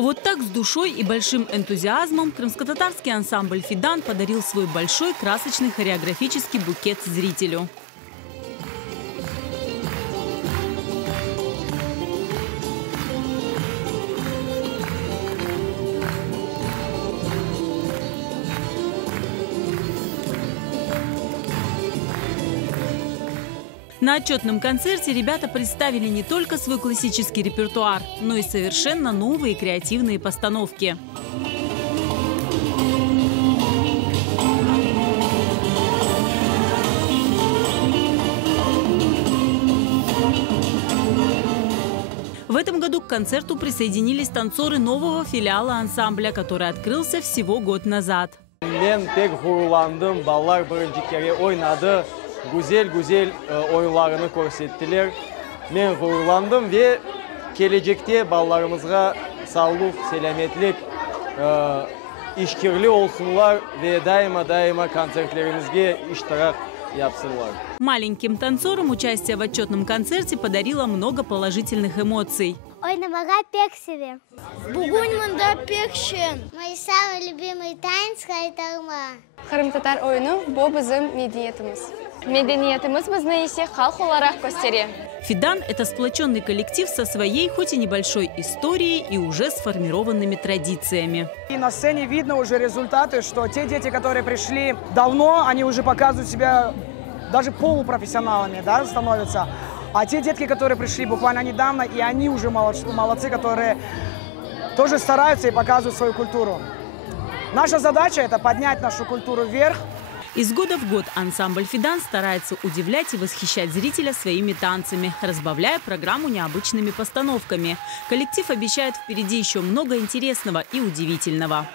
Вот так с душой и большим энтузиазмом крымско-татарский ансамбль «Фидан» подарил свой большой красочный хореографический букет зрителю. На отчетном концерте ребята представили не только свой классический репертуар, но и совершенно новые креативные постановки. В этом году к концерту присоединились танцоры нового филиала ансамбля, который открылся всего год назад. Güzel oyunlarını gösterdiler. Ben gururlandım ve gelecekte ballarımıza sağlık, selametlik, işkirli olsunlar ve daima konsertlerimizde iştirak yapsınlar. Маленьким танцорам участие в отчетном концерте подарило много положительных эмоций. Ойнамага пексеве. Бугунь мында пекшен. Мой самый любимый танец кайтарма. Кырым-татар ойыны бұл біздің медениетіміз. Медениетіміз біздің есе халық оларақ көстере. «Фидан» – это сплоченный коллектив со своей, хоть и небольшой историей и уже сформированными традициями. И на сцене видно уже результаты, что те дети, которые пришли давно, они уже показывают себя даже полупрофессионалами, да, становятся. А те детки, которые пришли буквально недавно, и они уже молодцы, которые тоже стараются и показывают свою культуру. Наша задача – это поднять нашу культуру вверх. Из года в год ансамбль «Фидан» старается удивлять и восхищать зрителя своими танцами, разбавляя программу необычными постановками. Коллектив обещает впереди еще много интересного и удивительного.